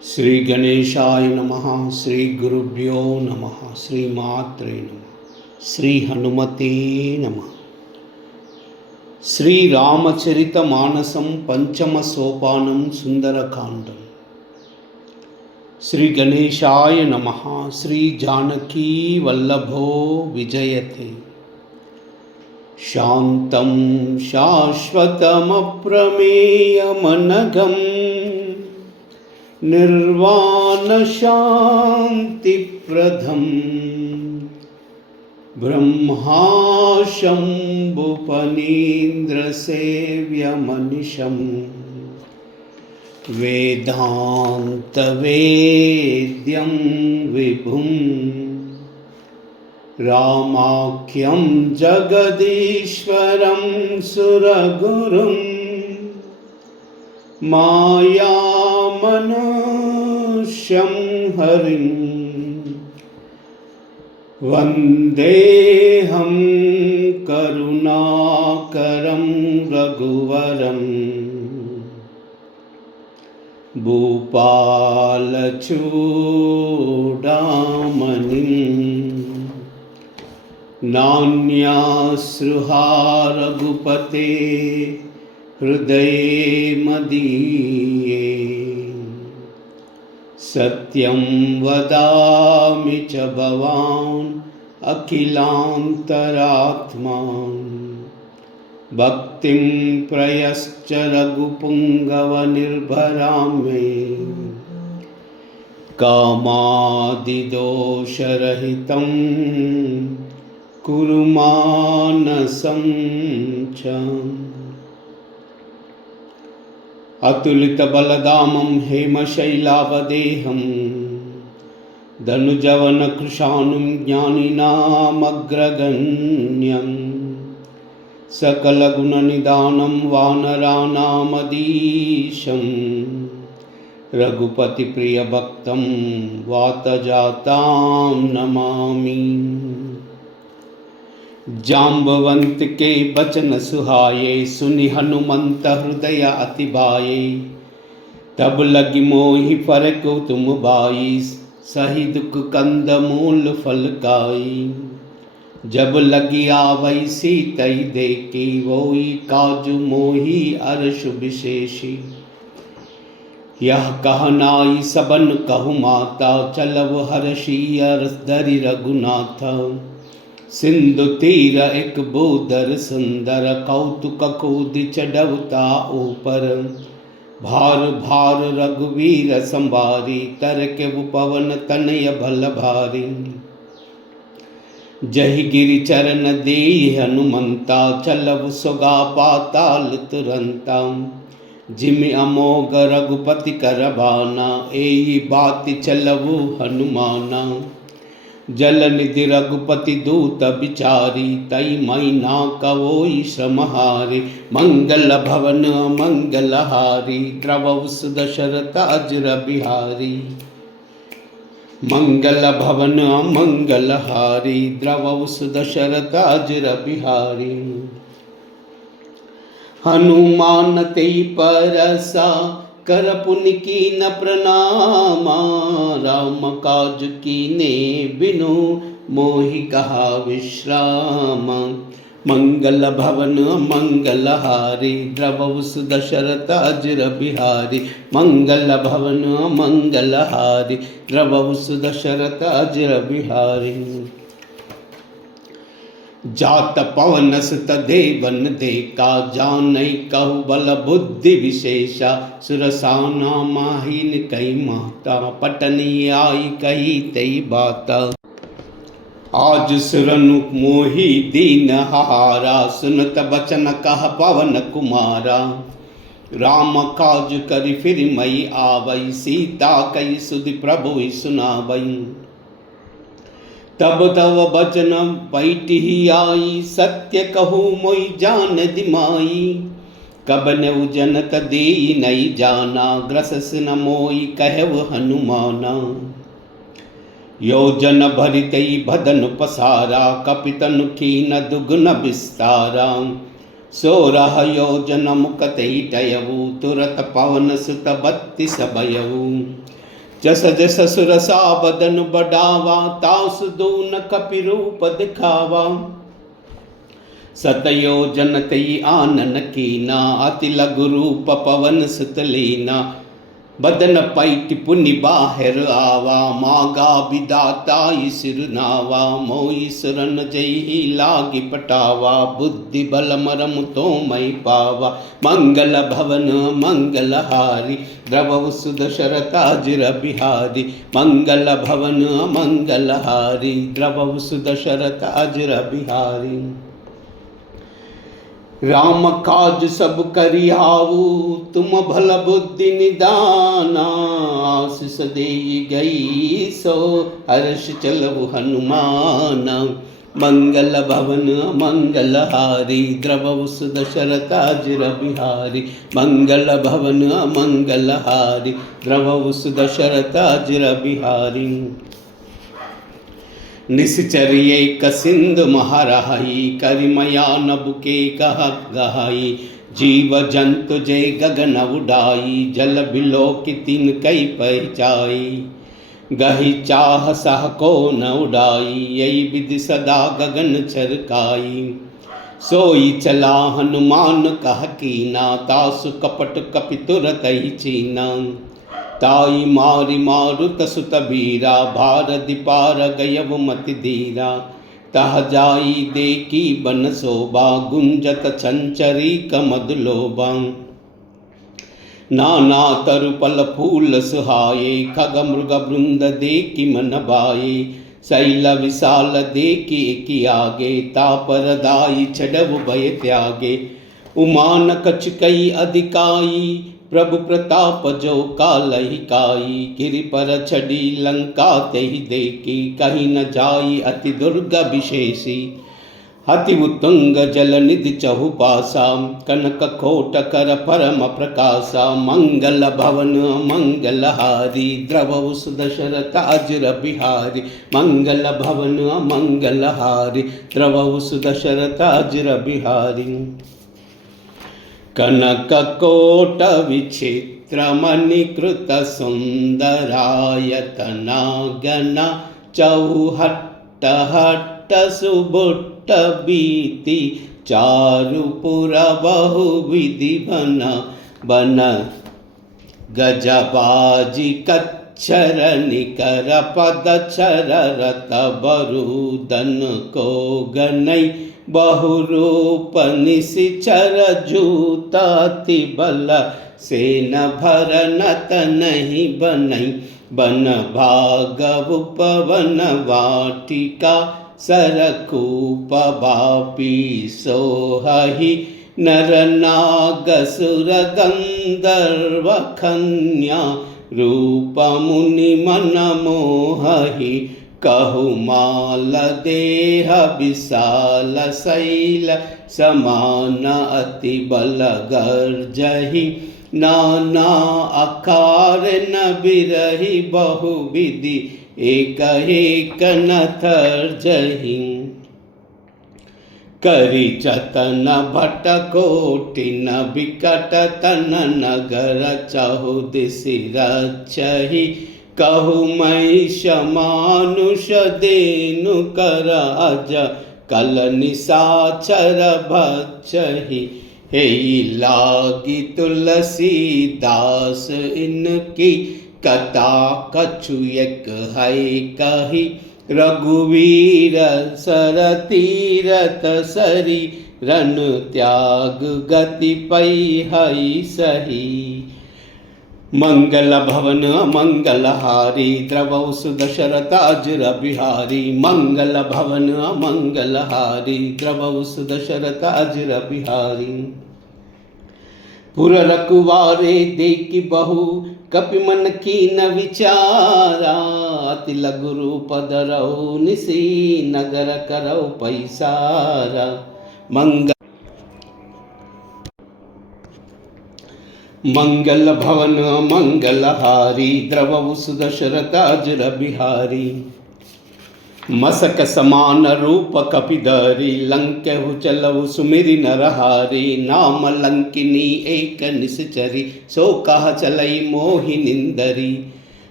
श्री गणेशाय नमः। श्री गुरुभ्यो नमः। श्री मात्रे नमः। श्री हनुमते नमः। श्री रामचरितमानसं पंचम सोपानं सुंदरकांडं। श्री गणेशाय नमः। श्री जानकी वल्लभो विजयते। शान्तं शाश्वतमप्रमेयमनघं निर्वाणशान्तिप्रदं ब्रह्माशम्भुफणीन्द्रसेव्यमनिशं वेदान्तवेद्यं विभुं रामाख्यं जगदीश्वरं सुरगुरुं मायामनुष्यं हरिं वन्देऽहं करुणाकरं रघुवरं भूपालचूडामणिं नान्यास्रुहा रघुपते हृदये मदीये। सत्यं वदामि च भवान् अखिलान्तरात्मा भक्तिं प्रयश्च रघुपुङ्गवनिर्भरां मे कामादिदोषरहितं कुरु मानसं च। अतुलितबलधामं हेमशैलावदेहं धनुजवनकृशानुं ज्ञानिनामग्रगण्यं सकलगुणनिधानं वानराणामधीशं रघुपतिप्रियभक्तं वातजातां नमामि। जाम्बवंत के बचन सुहाये सुनि हनुमंत हृदय अति भाये। तब लगी मोहि फरक तुम बाई सही दुख कंद मूल फल खाई। जब लगी आवै सीतई देखी वोई काजु मोहि अर्ष विशेषी। यह कहनाई सबन कहु माता चलव हर्षि अरस धरि रघुनाथ। सिंधु तीर एक बोदर सुंदर कौतुक कूदि चढ़वता ऊपर। भार भार रघुवीर संभारी तरके पवन तनय भल भारी। जहि गिरि चरण देहि हनुमंता चलव सुगा पाताल तुरंता। जिमि अमोघ रघुपति कर बाना एई बाति चलवु हनुमाना। जल निधि रघुपति दूत बिचारी तई मई ना कवोई श्रमहारी। मंगल भवन मंगलहारी द्रवौ सुदशरथ अजर बिहारी। मंगल भवन मंगलहारी द्रवौ सुदशरथ अजर बिहारी। हनुमान तेई परसा कर पुनि कीन प्रणामा। राम काज कीने बिनु मोहि कहा विश्राम। मंगल भवन मंगलहारी द्रवौ सुदशरथ अजर बिहारी। मंगल भवन मंगलहारी द्रवौ सुदशरथ अजर बिहारी। जात पवन सुत देवन देखा जानई कहु बल बुद्धि विशेषा। सुरसाना माहिन कई माता पटनी आई कही तई बाता। आज सुरनु मोहि दीन हारा सुनत बचन कह पवन कुमारा। राम काज करि फिर मई आवई सीता कई सुधि प्रभु सुनावई। तब तव बचन बैठी आई सत्य कहूँ मोई जान दिमाई। कब ने जनत देई नहीं जाना ग्रसस न मोई कहव हनुमाना। योजन भरितई भदन पसारा कपितन कीन दुगुन विस्तारा। 16 योजन मुकतई टयऊ तुरत पवन सुत 32 भयऊ। जस जस सुरसा बदन बढ़ावा, तास दून कपि रूप दिखावा। सतयोजन तई आनन कीना, अति लघु रूप पवन सुत लीना। बदन पैट पुनि बाहिर आवा, मागा विदाता सिरनावा। मोई सुरन जई लागी पटावा, बुद्धि बल मरम तो मई पावा। मंगल भवन मंगलहारी, द्रवहु सुदशरथाजिर बिहारी। मंगल भवन मंगलहारी, द्रवहु सुदशरथाजिर बिहारी। राम काज सब करियाऊ, तुम भल बुद्धि निदाना। आशीष देई गई सो, हर्ष चलऊ हनुमाना। मंगल भवन मंगलहारी, द्रवहु सुदशरथाजिर बिहारी। मंगल भवन मंगलहारी, द्रवहु सुदशरथाजिर बिहारी। निश्चर्ये कसिंधु महाराही, करिमया नबुके कह गहाई। जीव जंतु जय गगन उडाई, जल बिलो की तीन कई पहचाई। गही चाह सह को न उडाई, यही विधि सदा गगन छरकाई। सोई चला हनुमान कह कीना, तासु कपट कपि तुरत ही चीना। ताई मारी मारुत सुत बीरा, भारति पार गयव मति धीरा। तह जाई देखी बन शोभा, गुंजत चंचरी कमद लोभा। नाना तरु फल फूल सुहाये, खग मृग वृंद देखी मन भाये। शैल विशाल देखी एकी आगे, तापर दाई छडव भय त्यागे। उमान कछ कई अधिकाई, प्रभु प्रताप जो कालहि काई। गिरि पर छड़ी लंका तेहि देखी, कहीं न जाई अति दुर्ग विशेषी। अति उत्तुंग जल निधि चहुपासा, कनक कोट कर परम प्रकाशा। मंगल भवन मंगलहारी, द्रवहु सुदशरथाजिर बिहारी। मंगल भवन मंगलहारी, द्रवहु सुदशरथाजिर बिहारी। कनक कोट विचित्र मणिकृत सुंदरायतना, गना चौहट्ट हट्ट सुबुट्ट बीति। चारुपुर बहु विधि बन बन, गजबाजी कच्छर निकर पदच्छर। रत बरूदन को गनई, बहुरूप निशिचर जूताति बल। सेन भरनत नहीं बनई, बन भागव पवन वाटिका। सरकूप बापी सोहहि, नर नाग सुर गंधर्व कन्या। रूप मुनि मन मोहहि, कहु माल देह विशाल शैल। समान अति बल गर्जहि, नाना आकार न बिरहि। बहु विधि एक एक न तर्जहि। करि जतन भट कोटि न बिकट तन। नगर चहुदिसि रचहि, कहु महिष मानुष देनु कर अज। कल निशाचर भक्षहि, हेई लागी तुलसीदास इनकी। कथा कछु एक है कही, रघुवीर सर तीरथ सरी। रन त्याग गति पै है सही। मंगल भवन मंगलहारी, द्रवहु सुदशरथाजिर बिहारी। मंगल भवन मंगलहारी, द्रवहु सुदशरथाजिर बिहारी। पुर रखवारे देखि बहु, कपि मन कीन विचारा। अति लघु रूप धरऊ, निसी नगर करऊ पैसारा। मंगल भवन मंगलहारी, द्रवहु सुदशरथाजिर बिहारी। मसक समान रूप कपिधरी, लंकेहु चलहु सुमिरि नरहारी। नाम लंकिनी एक निश्चरी, सो कह चलई मोहि निंदरी।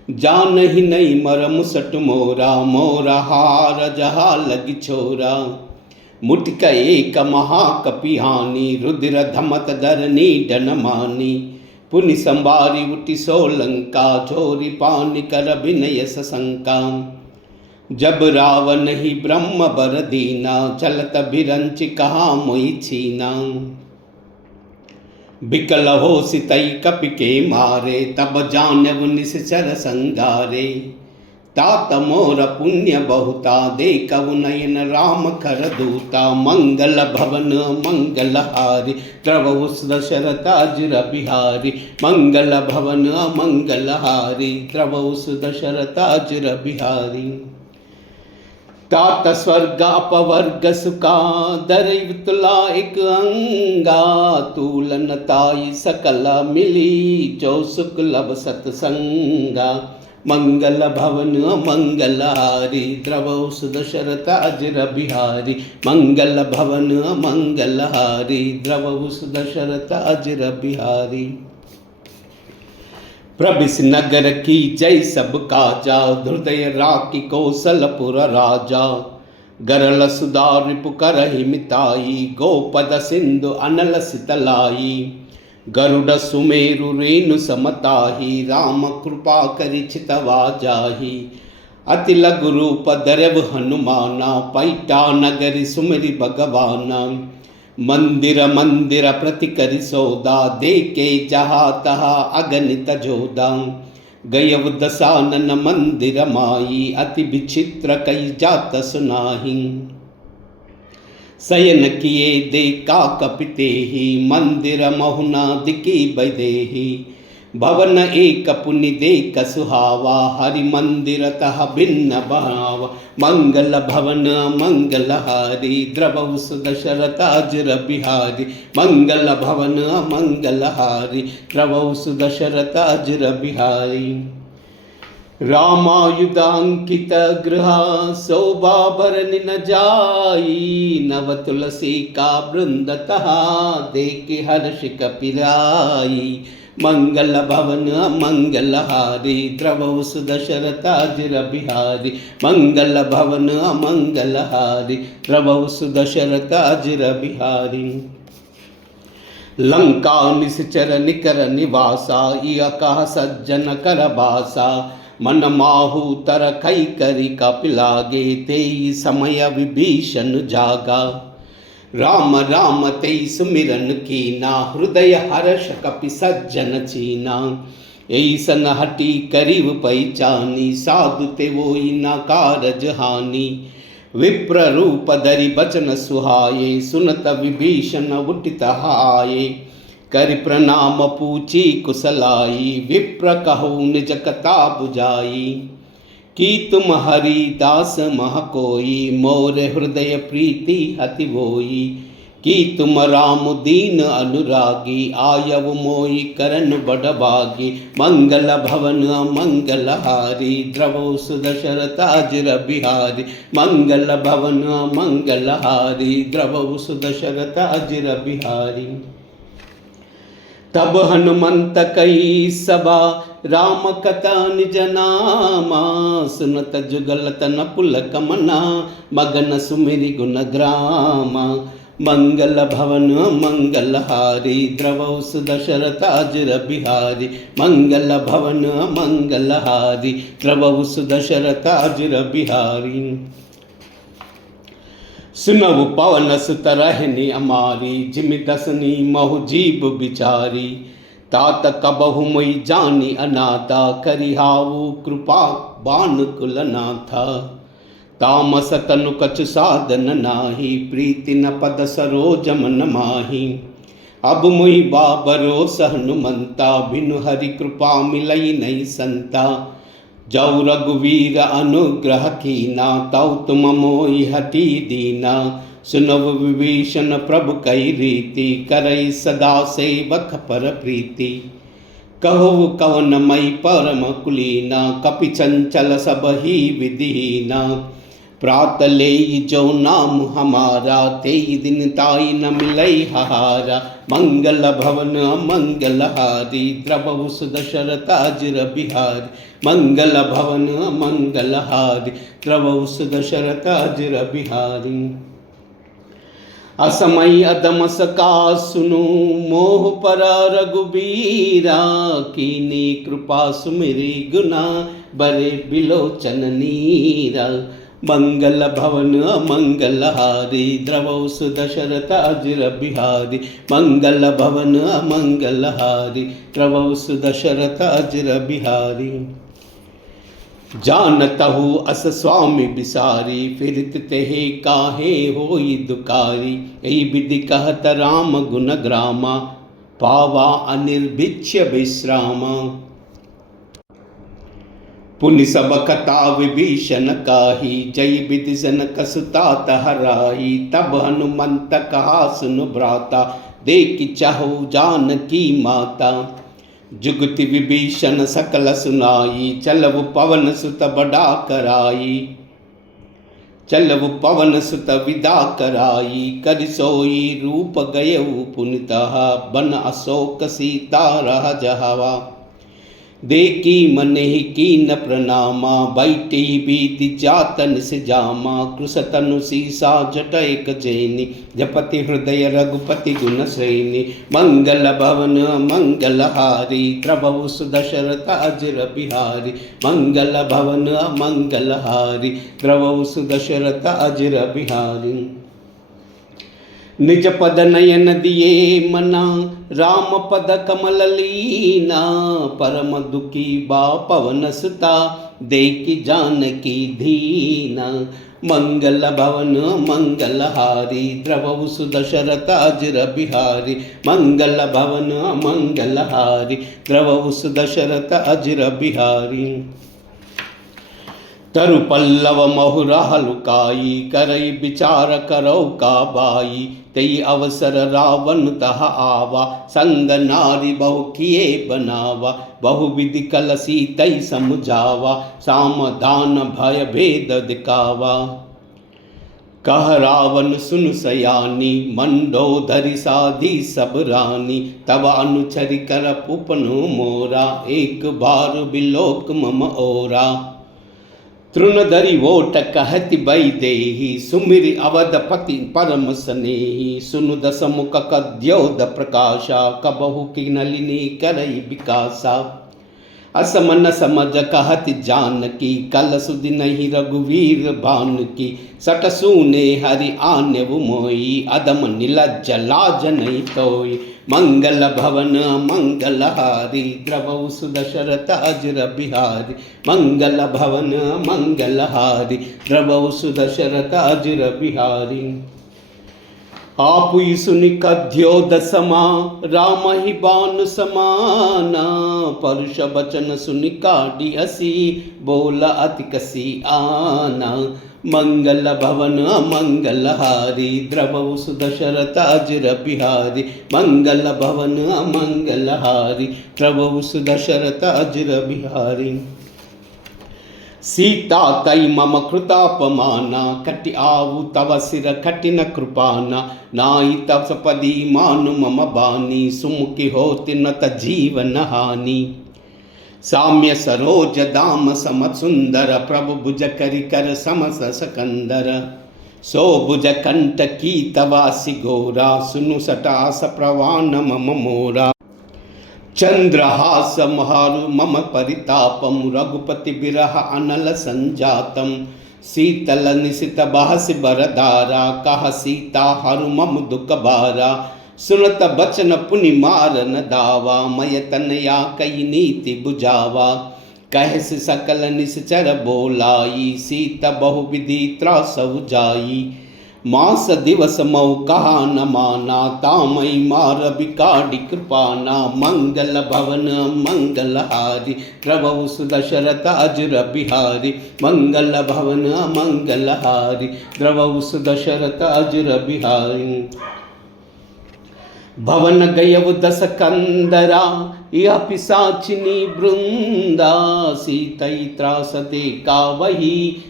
जान ही नहीं मर मुसट मोरा, मोरा हार जहा लगी छोरा। मुटक एक महाकपिहानी, रुद्र धमत धरनी डनमानी। पुनि संबारी उठी सोलंका, झोरी पानी कर अभिनय सशंका। जब रावण ही ब्रह्म बर दीना, चलत बिरंच कहा मोई छीना। बिकल हो सितई कपि के मारे, तब जानव निश्चर संगारे। तात मोर पुण्य बहुता, देखऊ नयन राम कर दूता। मंगल भवन मंगल हारी, द्रवहु दशरथ अजर बिहारी। मंगल भवन मंगल हारी, द्रवहु दशरथ अजर बिहारी। तात स्वर्ग अपवर्ग सुका, दरई तुला एक अंगा। तूलन ताई सकल मिली, जो सुख लब सतसंगा। मंगल भवन मंगल हारी, द्रवहु दशरथ अजर बिहारी। मंगल भवन मंगल हारी, द्रवहु दशरथ अजर बिहारी। प्रभिस नगर की जय सब काजा, हृदय राखी कौशलपुर राजा। गरल सुधार रिपु करहि मिताई, गोपद सिंधु अनल सितलाई। गरुड़ सुमेरु रेणु समताही, राम कृपा करि छितवा जाही। अति लघु रूप धरव हनुमाना, पैठा नगरी सुमरि भगवाना। मंदिर मंदिर प्रति करि सौदा, देके जहा तहा अगणित जोदा। गयव दसानन मंदिर माई, अति विचित्र कई जात सुनाही। शयन किए देखा कपितेहि, मंदिर महुना दिकी बैदेहि। भवन एक पुनि देख सुहावा, हरि मंदिर तह भिन्न भावा। मंगल भवन मंगल हारी, द्रवहु दशरथ अजर बिहारी। मंगल भवन मंगल हारी, द्रवहु दशरथ अजर बिहारी। रामायुधांकित गृहा, शोभा भरनि न जाई। नव तुलसी का वृंद तहा, देखे हर्ष कपिराई। मंगल भवन मंगल हारी, द्रवहु दशरथ अजर बिहारी। मंगल भवन मंगल हारी, द्रवहु दशरथ अजर बिहारी। लंका निश्चर निकर निवासा, इयका सज्जन कर बासा। मन माहु तर कई करी कपिलागे, तेई समय विभीषण जागा। राम राम तेई सुमिरन कीना, हृदय हर्ष कपि सज्जन चीना। ऐसन हटी करीब पहचानी, साधु ते वोई न कारज हानि। विप्र रूप धरि बचन सुहाये, सुनत विभीषण उठित हाये। कर प्रणाम पूछी कुशलाई, विप्र कहु निज कथा बुझाई। कि तुम हरि दास मह कोई, मोर हृदय प्रीति अति वोई। कि तुम राम दीन अनुरागी, आयव मोई करन बड़ भागी। मंगल भवन मंगल हारी, द्रवहु दशरथ अजर बिहारी। मंगल भवन मंगल हारी, द्रवहु दशरथ अजर बिहारी। तब हनुमंत कई सभा, राम कथा निज नामा। सुनत जुगल तन पुलक मना, मगन सुमिरि गुण ग्रामा। मंगल भवन मंगल हारी, द्रवहु दशरथ अजर बिहारी। मंगल भवन मंगल हारी, द्रवहु दशरथ अजर बिहारी। सुनव पवन सुत रहनि अमारी, जिमि दसनी महु जीव बिचारी। तात कबहु मोहि जानी अनाथा, करिहाऊ कृपा बानुकुल नाथा। तामस तनु कछु साधन नाही, प्रीति न पद सरोज मन माही। अब मोहि बाबरो हनुमंता, बिनु हरि कृपा मिलई नहीं संता। जौ रघुवीर अनुग्रह कीना, तौ तुम मोहि हठी दीना। सुनव विभीषण प्रभु कई रीति, करई सदा सेवक पर प्रीति। कहो कवन मई परम कुलीना, कपि चंचल सब ही विधिहीना। प्रातले जो नाम हमारा ते दिन ताई न मिलई हारा। मंगल भवन मंगलहारी द्रवहु सुदशरथ अजिर बिहारी। मंगल भवन मंगलहारी द्रवहु सुदशरथ अजिर बिहारी। असमय अदमस का सुनु मोह पर रघुबीरा। कीनी कृपा सुमिरी गुना बरे बिलोचन नीरा। मंगल भवन मंगलहारी द्रवहु सुदशरथ अजिर बिहारी। मंगल भवन मंगलहारी द्रवहु सुदशरथ अजिर बिहारी। जानतहु अस स्वामी बिसारी फिरत तेहे काहे होई दुकारी। यही विधि कहत राम गुण ग्रामा पावा अनिर्भिच्य विश्रामा। पुनि सब कथा विभीषण काही जय विधि जनक सुता हराई। तब हनुमंत कहा सुनु भ्राता देखि चाहु जानकी माता। जुगति विभीषण सकल सुनाई चलव पवन सुत बड़ा कराई। चलव पवन सुत विदा कराई कर सोई रूप गयऊ पुनितः बन अशोक सीता रह जहवा। देखी मने की न प्रणामा बैठी बीति जातन से जामा। कृषतनु सीसा जटैक जैनी जपति हृदय रघुपति गुण सैनी। मंगल भवन मंगलहारी द्रवहु सुदशरथ अजिर बिहारी। मंगल भवन मंगलहारी द्रवहु सुदशरथ अजिर बिहारी। निज पद नयन दिए मना राम पद कमल लीना। परम दुखी बा पवन सुता देखि जानकी दीना। मंगल भवन मंगलहारी द्रवहु सुदशरथ अजिर बिहारी। मंगल भवन मंगलहारी द्रवहु सुदशरथ अजिर बिहारी। तरु पल्लव महुरा लुकाई करई विचार करौ का बाई। तई अवसर रावण तह आवा संग नारी बहु किए बनावा। बहु विधि कलसी तई समझावा सामधान भय भेद दिखावा। कह रावण सुन सयानी मंडोदरी साधी सब रानी। तब अनुचरि कर पुपनु मोरा एक बार बिलोक मम ओरा। तृणधरि वोट कहति बई देहि सुमिरि अवधपति परम स्नेही। सुनु दस मुख कद्योद प्रकाशा कबहु की नलिनी करई विकासा। असमन समझ कहति जानकी कल सुधि नहीं रघुवीर भान की। सट सूने हरि आन्यव मोई अदम नीलज्ज लाज नहीं तोई। मंगल भवन मंगलहारी द्रवहु सुदशरथ अजिर बिहारी। मंगल भवन मंगलहारी द्रवहु सुदशरथ अजिर बिहारी। आपुई सुनि कद्योद समा राम ही बान समाना। परुष बचन सुनि काढ़ी हसी बोला अति कसी आना। मंगल भवन मंगलहारी द्रवहु सुदशरथ अजिर बिहारी। मंगल भवन मंगलहारी द्रवहु सुदशरथ अजिर बिहारी। सीता तई मम कृतापमाना कटि आऊ तव सिर कठिन कृपाना। नाई तव सपदी मानु मम बानी सुमुखी होति न त जीवन हानि। साम्य सरोज दाम सम सुंदर प्रभु भुज करि कर समस सकंदर। सो भुज कंठ की तवासी घोरा सुनु सटास प्रवान मम मोरा। चंद्रहास महारु मम परितापम रघुपति बिरह अनल संजातम। शीतल निशित बहस बरदारा कह सीता हरु मम दुख बारा। सुनत बचन पुनि मारन दावा मय तनया कई नीति बुझावा। कहस सकल निश्चर बोलाई सीत बहु विधि त्रास जाई। मास दिवस मऊ कहा न माना तामई मार बिकाढ़ी कृपाना। मंगल भवन मंगलहारी द्रवहु सुदशरथ अजिर बिहारी। मंगल भवन मंगलहारी द्रवहु सुदशरथ अजिर बिहारी। भवन गयव दस कंदरा यह पिशाचिनी वृंदा। सीतई त्रास देखा वही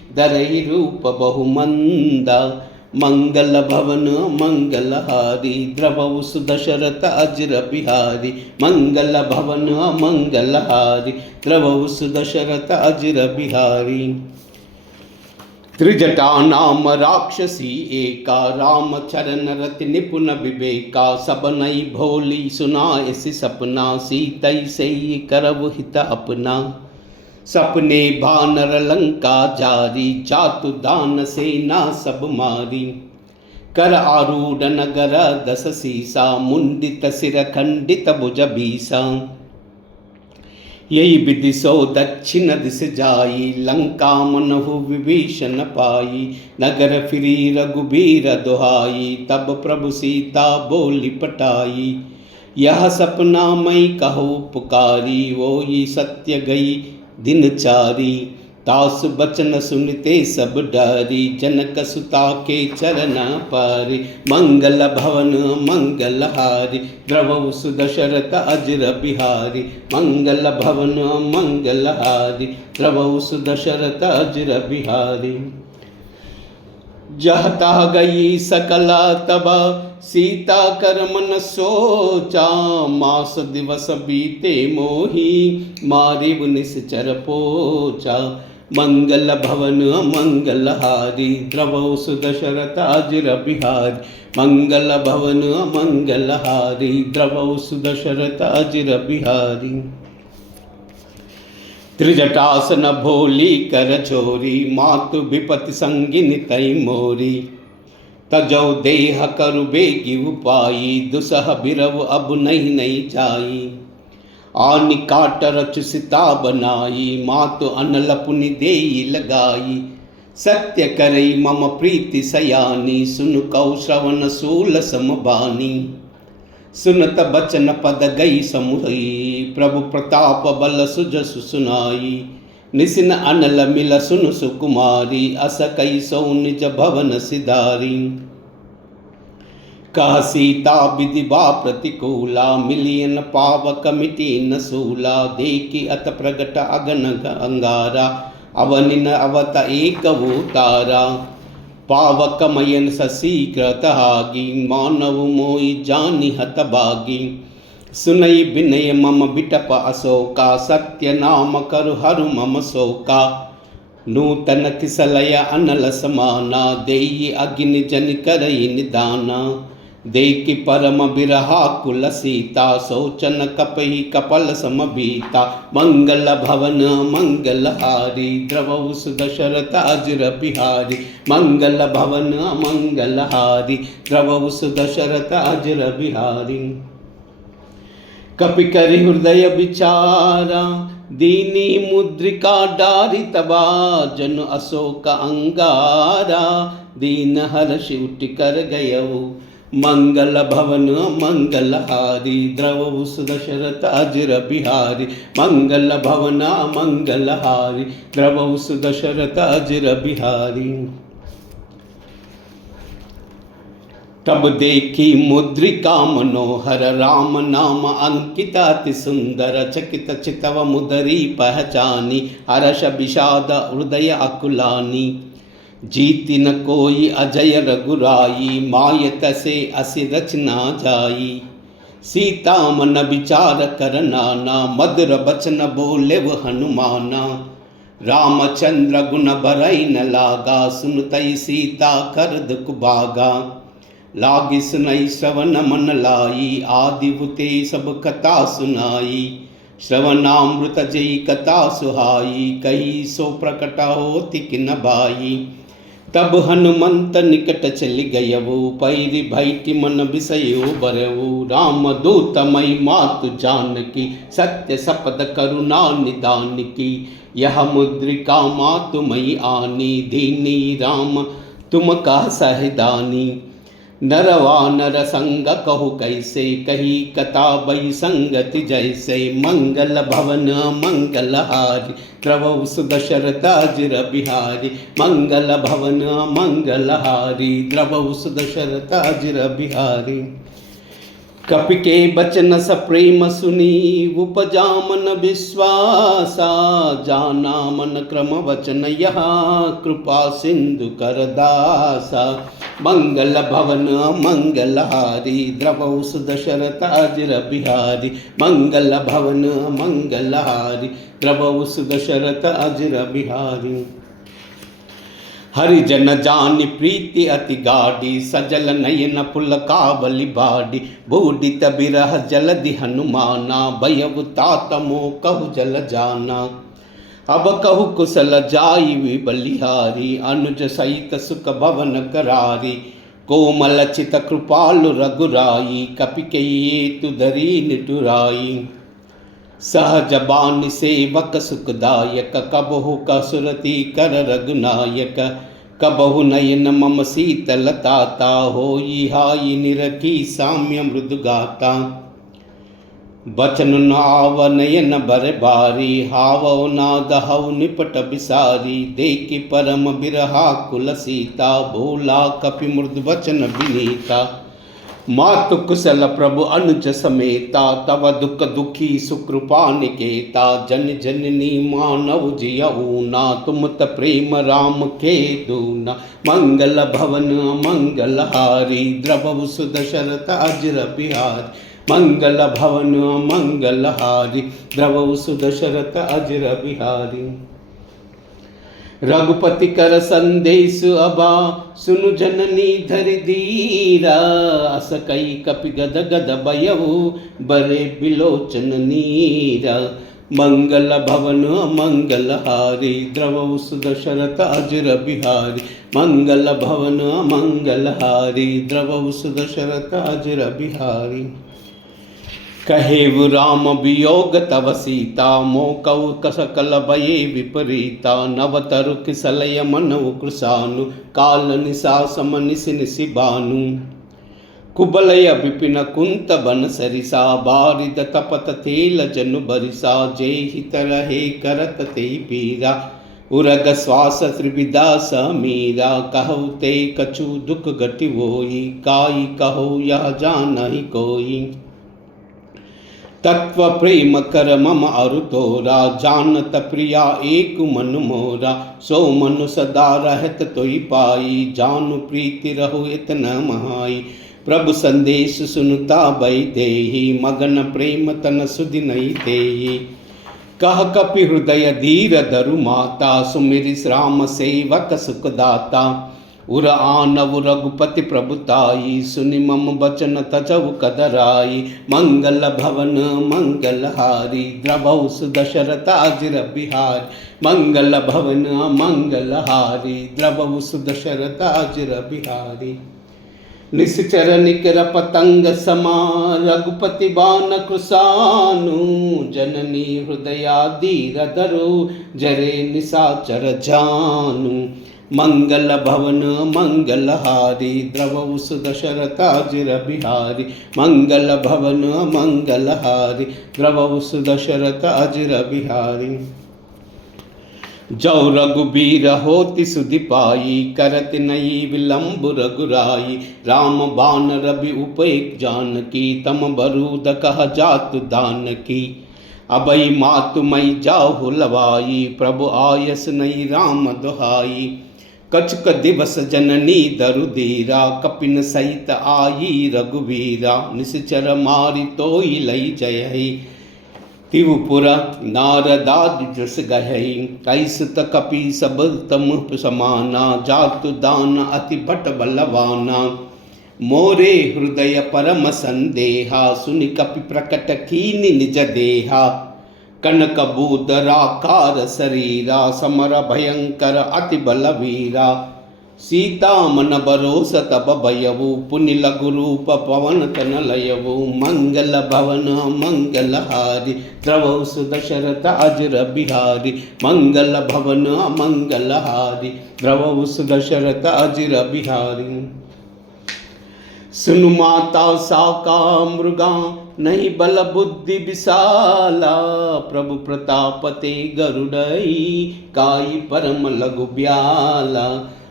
दरहि रूप बहुमंदा। मंगल भवन मंगलहारी द्रवौ सुदशरथ अजर बिहारी। मंगल भवन मंगलहारी द्रवौ सुदशरथ अजर बिहारी। त्रिजटा नाम राक्षसी एका राम चरण रति निपुण विवेका। सबनई भोली सुनायसि सपना सीतई सई करव हित अपना। सपने भानर लंका जारी जातु दान सेना सब मारी। कर आरूढ़ नगर दस सीसा मुंडित सिर खंडित भुज बीसा। यही विधि सो दक्षिण दिश जाई लंका मनहु विभीषण पाई। नगर फिरी रघुबीर दुहाई तब प्रभु सीता बोली पटाई। यह सपना मई कहो पुकारी वो ये सत्य गई दिनचारी। तास बचन सुनते सब डारी जनक सुता के चरण पारी। मंगल भवन मंगलहारी द्रवौ सुदशरथ अजर बिहारी। मंगल भवन मंगलहारी द्रवौ सुदशरथ अजर बिहारी। जहता गई सकला तबा सीता कर मन सोचा। मास दिवस बीते मोही मारिब निश्चर पोचा। मंगल भवन मंगलहारी द्रवौ सुदशरथ अजर बिहारी। मंगल भवन मंगलहारी द्रवौ सुदशरथ अजर बिहारी। त्रिजटासन भोली कर चोरी मातु विपति संगिनी तई मोरी। तजौ देह करु बेगी उपाई दुसह बिरव अब नहीं नहीं जाई। आनि काट रच सिता बनाई मातु अनल पुनि देई लगाई। सत्य करई मम प्रीति सयानी सुन कौ श्रवण सूल समबानी। सुनत बचन पद गई समुहई प्रभु प्रताप बल सुजस सुनाई। निसिन अनल मिल सुन सुकुमारी अस कई सौ निज भवन सिधारी। कह सीता विधि बा प्रतिकूला मिलियन पावक मिटी न सूला। देखी अत प्रगट अगन अंगारा अवनिन अवत एक वो तारा। पावक मयन सशीघ्र तहागी मानव मोई जानि हत भागी। सुनई विनय मम बिटप अशोका सत्य नाम करु हरु मम शोका। नूतन किसलय अनल समाना देई अग्नि जन करई निदाना। देखि परम बिरहा कुल सीता सोचन कपहि कपल समबीता। मंगल भवन मंगलहारी द्रवौ सुदशरथ अजर बिहारी। मंगल भवन मंगलहारी द्रवौ सुदशरथ अजर बिहारी। कपि करि हृदय विचारा दीनी मुद्रिका डारी तबा। जन अशोक अंगारा दीन हर्ष उठ कर गयऊ। मंगल भवन मंगलहारी द्रवौ सुदशरथ अजर बिहारी। मंगल भवन मंगलहारी द्रवौ सुदशरथ अजर बिहारी। तब देखी मुद्रिका मनोहर राम नाम अंकिता अति सुंदर। चकित चितव मुदरी पहचानी हर्ष विषाद हृदय अकुलानी। जीति न कोई अजय रघुराई मायत से असि रचना जाई। सीता मन विचार कर नाना मधुर बचन बोले वो हनुमाना। रामचंद्र गुण बरई न लागा सुनतई सीता कर दुख भागा। लागी सुनई श्रवण मन लाई आदि बुते सब कथा सुनाई। श्रवणामृत जई कथा सुहाई कही सो प्रकट होति किन भाई। तब हनुमंत निकट चलि गयवु पैरि भैति मन विषयो बरवु। राम दूत मई मातु जानकी सत्य सपद करुणा निदान की। यह मुद्रिका मातु मई आनी दीनी राम तुम कह सहदानी। नरवानर संग कहु कैसे कही कथा बई संगति जैसे। मंगल भवन मंगलहारी द्रवौ सुदशरथ अजर बिहारी। मंगल भवन मंगलहारी द्रवौ सुदशरथ अजर बिहारी। कपि के बचन स प्रेम सुनी उपजा मन विश्वासा जाना मन क्रम वचन यहाँ कृपा सिंधु कर दासा मंगल भवन मंगलहारी द्रवौ सुदशरथ अजिर बिहारी मंगल भवन मंगलहारी द्रवौ सुदशरथ अजिर बिहारी हरिजन जानि प्रीति अति गाढ़ी सजल नयन पुल कावली बाड़ी बूढ़ित बिरह जलधि हनुमाना भयउ तात मोह कहु जल जाना अब कहु कुशल जाई बलिहारी अनुज सहित सुख भवन करारी कोमल चित कृपालु रघुराई कपिकये तुधरी निटुराई सहज बानी सेवक सुखदायक कबहु कसुरति कर रघुनायक कबहु नयन मम शीतलताता होई हाई निरखी साम्य मृदुगाता बचन नाव नयन बर बारी हावो नाद हव निपट बिसारी देखि परम बिरहा कुल सीता भोला कपि मृदु वचन विनीता मातु कुशल प्रभु अनुज समेता तव दुख दुखी सुकृपा निकेता जन जननी मानव जियऊना तुम त प्रेम राम के दूना मंगल भवन मंगलहारी द्रवौ सुदशरथ अजिर बिहारी मंगल भवन मंगलहारी द्रवौ सुदशरथ अजिर बिहारी रघुपति कर संदेश अबा सुनु जननी धरि धीरा अस कई कपि गद गद भयउ बरे बिलोचन नीरा मंगल भवन मंगलहारी द्रवौ सुदशरथ अजिर बिहारी मंगल भवन मंगलहारी द्रवौ सुदशरथ अजिर बिहारी कहेव राम वियोग तव सीता मोकौ सकल भये विपरीता नवतरु किसलय मनउ कृशानु काल निशा सम निसि निसि बानु कुबलय विपिन कुंत बन सरिसा बारिद तपत तेल जनु बरिसा जेहि तरहे करत ते पीरा उरग श्वास त्रिविदा समीरा कहु ते कछु दुख घटि होई काई कहो यह जानहि कोई तत्व प्रेम कर मम अरु तोरा जानत प्रिया एक मन मोरा सो मनु सदा रहत तोई पाई जानु प्रीति रहो इतना महाई प्रभु संदेश सुनता भई देहि मगन प्रेम तन सुधि नहीं देहि कह कपि हृदय धीर धरु माता सुमिरि राम सेवक सुखदाता उर आनव रघुपति प्रभुताई सुनि मम बचन तजऊ कदराई मंगल भवन मंगलहारी द्रवौ सुदशरथ अजिर बिहारी मंगल भवन मंगलहारी द्रवौ सुदशरथ अजिर बिहारी निश्चर निकर पतंग समा रघुपति बान कृशानु जननी हृदया धीर धरो जरे निशाचर जानु मंगल भवन मंगलहारी द्रवौ सुदशरथ अजिर बिहारी मंगल भवन मंगलहारी द्रवौ सुदशरथ अजिर बिहारी जौ रघुबीर होति सुधि पाई करत नई विलंब रघुराई राम बान रवि उपैक जानकी तम बरूद कह जातु दानकी अबई मातु मई जाहु लवाई प्रभु आयस नई राम दुहाई कछुक दिवस जननी दरु धीरा कपिन सहित आई रघुवीरा निश्चर मारि तोई लई जयहि तिवपुर नारदादि जस गहई कैसत कपि सब तम समाना जातु दान अति भट बलवाना मोरे हृदय परम संदेहा सुनि कपि प्रकट कीनि निज देहा कनक बूदराकार शरीरा समर भयंकर अति बलवीरा सीता मन बरोस तब भयवु पुनि लघु रूप पवन तन लयवु मंगल भवन मंगलहारी द्रवौ सुदशरथ अजिर बिहारी मंगल भवन मंगलहारी द्रवौ सुदशरथ अजिर बिहारी सुनु माता साका मृगा नहीं बल बुद्धि विशाला प्रभु प्रताप ते गरुड़ई काई परम लघु ब्याला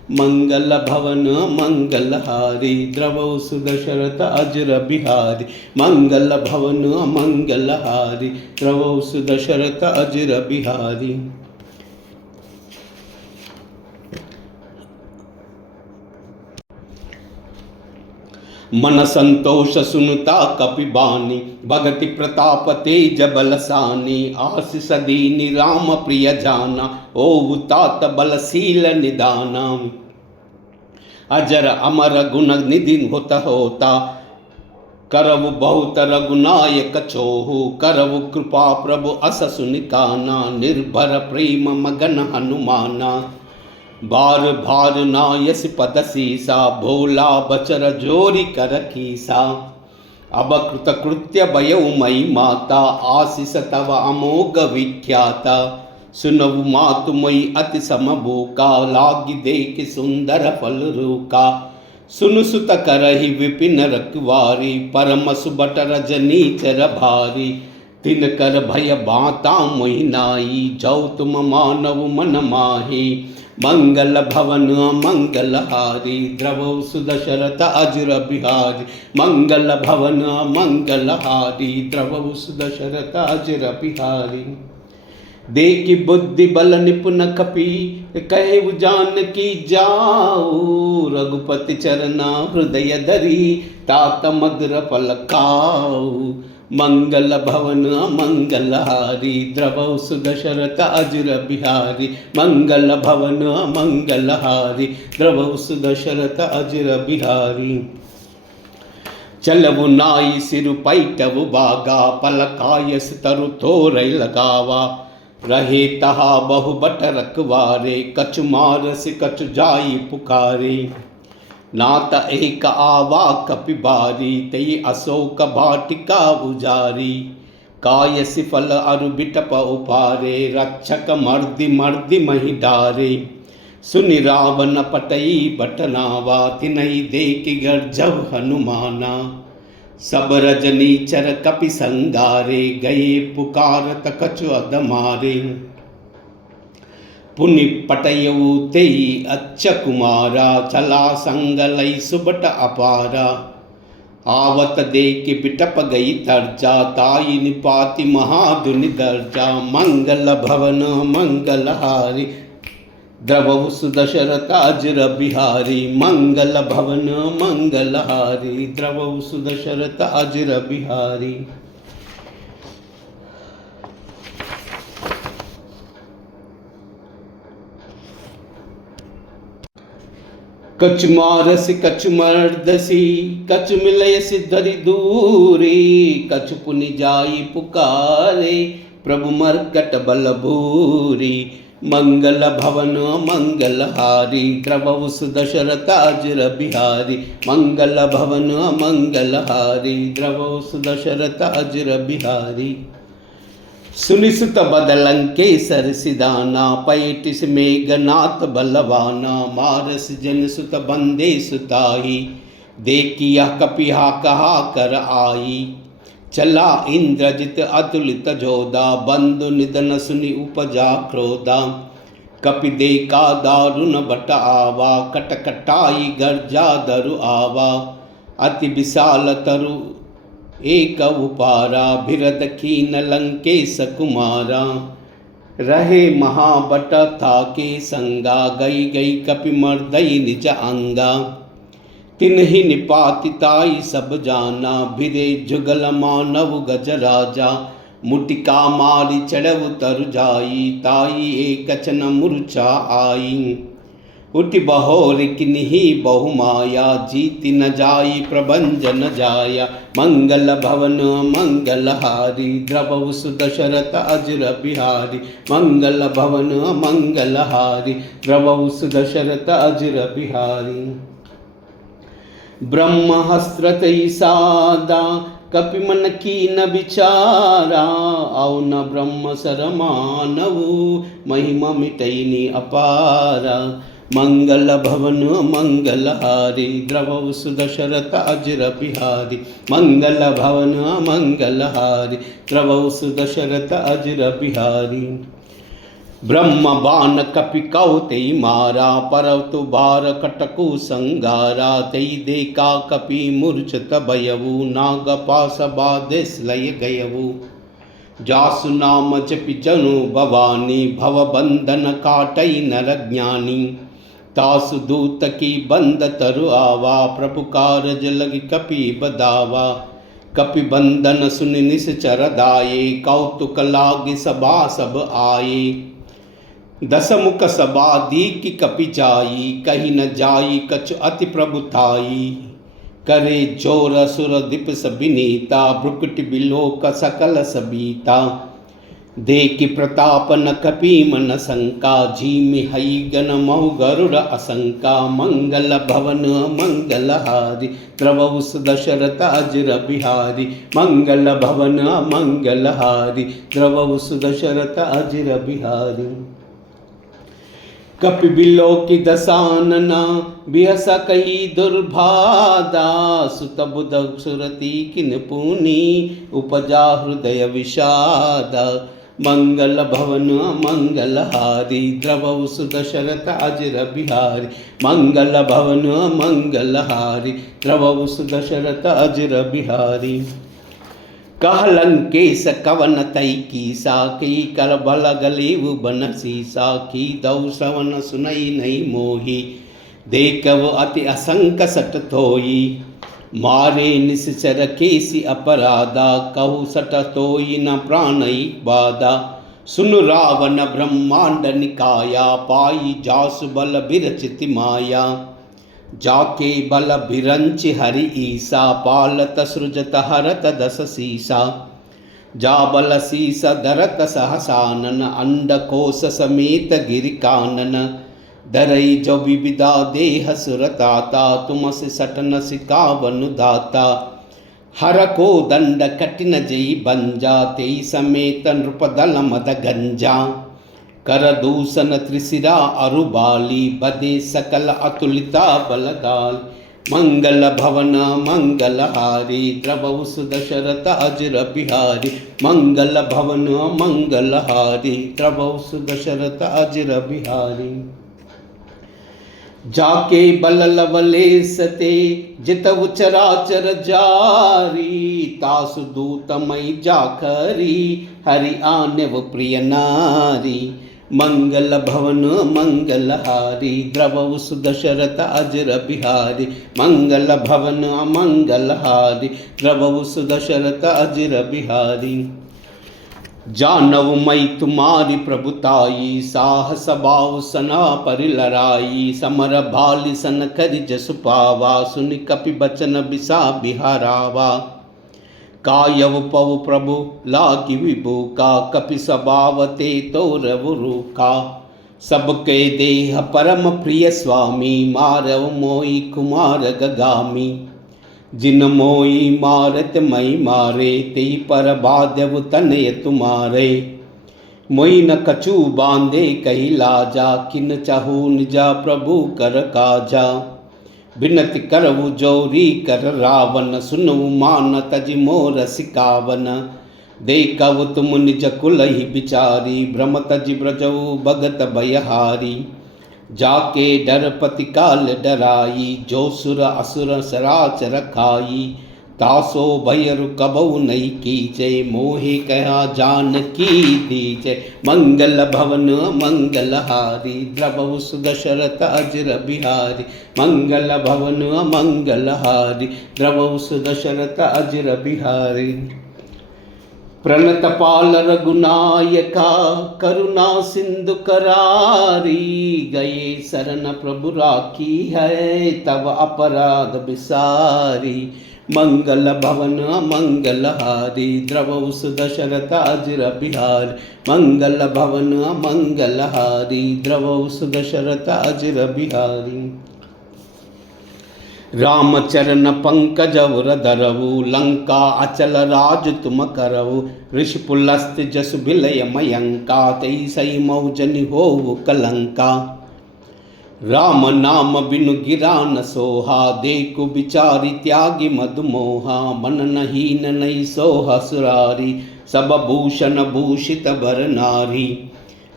मंगल भवन मंगलहारी द्रवौ सुदशरथ अजर बिहारी। मंगल भवन मंगलहारी द्रवौ सुदशरथ अजर बिहारी। मन संतोष सुनता कपिबानी भगति प्रताप तेज बलसानी। आशीष दीनी राम प्रिय जाना ओ तात बलशील निदाना। अजर अमर गुण निधि होता करव बहुत रघुनायक छोहु। करव कृपा प्रभु अस सुनिकाना निर्भर प्रेम मगन हनुमाना। बार भार ना यस पद सीसा भोला बचर जोरी कर कीसा। अब कृत कृत्य भयउ मई माता आशीष तव अमोघ विख्याता। सुनवु मातु मई अति समभूका लागी देख सुंदर फल रूका। सुनु सुत करहि विपिन रखवारी परम सुबट रजनी चर भारी। तिन कर भय बाता मोहि नाई जौ तुम मानव मन माही। मंगल भवन मंगलहारी द्रवौ सुदशरथ अजर बिहारी। मंगल भवन मंगलहारी द्रवौ सुदशरथ अजर बिहारी। देखि बुद्धि बल निपुण कपि कहु जानकी जाऊ। रघुपति चरना हृदय धरी तात मधुर फल खाऊ। मंगल भवन मंगलहारी द्रवौ सुदशरथ अजर बिहारी। मंगल भवन मंगलहारी द्रवौ सुदशरथ अजर बिहारी। चलवु नाई सिरु पैटवु बागा पलकायस तरु थोरै लगावा। रहे तहा बहु बट रखवारे कछु मारस कछु जाई पुकारे। नात एक आवा कपिबारी तई अशोक भाटिका उजारी। काय सिफल अरु बिटप उपारे रक्षक मर्दि मर्दि मही डारे। सुनि रावण पटई बटनावा तिनहि देखि गर्जव हनुमाना। सब रजनी चर कपि संगारे गए पुकारत कछु अदमारे। पुनि पटयऊ तेई अच्छ कुमारा चला संगलई सुबट अपारा। आवत देख बिटप गई तर्जा ताई निपाति महादुनि दर्जा। मंगल भवन मंगलहारी द्रवौ सुदशरथ अजर बिहारी। मंगल भवन मंगलहारी द्रवौ सुदशरथ अजर बिहारी। कछु मारसी कछु मर्दसी कछु मिलयसी धरि दूरी। कछु पुनि जाई पुकारे प्रभु मर्कट बल भूरी। मंगल भवन मंगलहारी द्रवौ सुदशरथ अजर बिहारी। मंगल भवन मंगलहारी द्रवौ सुदशरथ अजर बिहारी। सुनिसुत बदलंकेसर सिदाना पैटिस मेघनाथ बलवाना। मारस जन सुत बंदे सुताई देखिया कपिहा कहा कर आई। चला इंद्रजित अतुलित जोदा बंधु निधन सुनि उपजा क्रोधा। कपि देखा दारुण बट आवा कटकटाई गर्जा दरु आवा। अति विशाल तरु एक उपारा बिरद कीन लंकेश कुमारा। रहे महाबट था के संगा गई गई कपि मर्दई निज अंगा। तिन्हि निपातिताई सब जाना भिरे जुगल मानव गज राजा। मुटिका मारी चढ़व तरु जाई ताई एक कचन मूर्छा आई। उठि बहोर किन्ही बहुमाया जीति न जाई प्रबंज न जाया। मंगल भवन मंगलहारी द्रवौ सुदशरथ अजर बिहारी। मंगल भवन मंगलहारी द्रवौ सुदशरथ अजर बिहारी। ब्रह्महस्त्र तई सादा कपि मन कीन विचारा। औ न ब्रह्म सर मानवु महिमा मिटैनी अपारा। मंगल भवन मंगलहारी द्रवौ सुदशरथ अजर बिहारी। मंगल भवन मंगलहारी द्रवौ सुदशरथ अजर बिहारी। ब्रह्म बाण कपि कौते मारा परतु बार कटकु संगारा तई देखा कपि मूर्छत भयवु नाग पास बादेश लय गयवु जासु नाम जपि जनु भवानी भव बंधन काटई नर ज्ञानी तासु दूत की बंद तरु आवा प्रभु कारज लगी कपि बदावा कपि बंधन सुन निश्चर दाये कौतुक लागे सबा सब आये दस मुख सबा दीकी कपि जाई कहीं न जाई कछु अति प्रभुताई करे जोर सुर दीप सबिनीता भ्रुकुट बिलोक सकल सबीता देखि प्रताप न कपि मन शंका झीमि हई गण महु गरुड़ असंका मंगल भवन मंगलहारी द्रवहु दशरथ अजर बिहारी मंगल भवन मंगलहारी द्रवहु दशरथ अजर बिहारी कपि बिलोकि दसानना बिहस कही दुर्भादा सुत बुध सुरति किन पुनि उपजा हृदय विषादा मंगल भवन मंगलहारी द्रवहु दशरथ अजर बिहारी मंगल भवन मंगलहारी द्रवहु दशरथ अजर बिहारी कहलंकेश कवन तई की साकी कर बल गलेव बन सीसा की दौ श्रवण सुनई नहीं मोही देखव अति असंक सट थोई मारे निश्चर केसी अपराधा कहु सट तोई न प्राणई बाधा सुन रावण ब्रह्मांड निकाया पाई जासु बल बिरचित माया जाके बल बिरंच हरि ईसा पालत सृजत हरत दस सीसा जा बल सीस धरत सहसानन अंडकोश समेत गिरि कानन धरई जो विविधा देह सुरताता तुम से सटन सिकावन दाता हर को दंड कठिन जई बंजा तेई समेत नृपदल मद गंजा कर दूषण त्रिशिरा अरुबाली बदे सकल अतुलिता बलदाल मंगल भवन मंगलहारी द्रवहु दशरथ अजर बिहारी मंगल भवन मंगलहारी द्रवहु दशरथ अजर बिहारी जाके बल लवलेसते जितव चराचर जारी तासु दूतमयी जाखरी हरि आन्यव प्रिय नारी मंगल भवन मंगलहारी द्रवहु दशरथ अजर बिहारी मंगल भवन मंगलहारी द्रवहु दशरथ अजर बिहारी जानव मई तुम्हारी प्रभुताई साहस बाव सना परिलराई समर भाली सन करि जसु पावा सुनि कपि बचन बिसा बिहारावा कायव पव प्रभु लागी विभूका कपि सभावते तोरवुरुका सबके देह परम प्रिय स्वामी मारव मोई कुमार गगामी जिन मोई मारत मई मारे ते पर बाध्यव तनय तुम्हारे मोई न कछु बांधे कही लाजा किन चाहू निजा प्रभु कर काजा बिनति करवु जोरी कर रावण सुनवु मान तज मोर सिकावन देखव तुम निज कुलहि बिचारी भ्रम तज ब्रजऊ भगत भयहारी जाके डरपति काल डराई जो सुर असुर सराचर खाई तासो भय रुकबऊ नहीं कीचे मोहि कहा जान की दीचे मंगल भवन मंगलहारी द्रवहु दशरथ अजर बिहारी मंगल भवन मंगलहारी द्रवहु दशरथ अजर बिहारी प्रणत पाल रघुनायका करुणा सिंधु करारी गए शरण प्रभु राखी है तब अपराध बिसारी मंगल भवन मंगलहारी द्रवहु दशरथ अजर बिहारी मंगल भवन मंगलहारी द्रवहु दशरथ अजर बिहारी रामचरण पंकज धरऊ लंका अचल राज तुम करऊ ऋषिपुलस्त जस बिलय मयंका तई सई मौजनि हो कलंका राम नाम बिनु गिरा न सोहा देखु बिचारी त्यागी मधुमोहा मन नहीन नहीं सोहा सुरारी सब भूषण भूषित बर नारी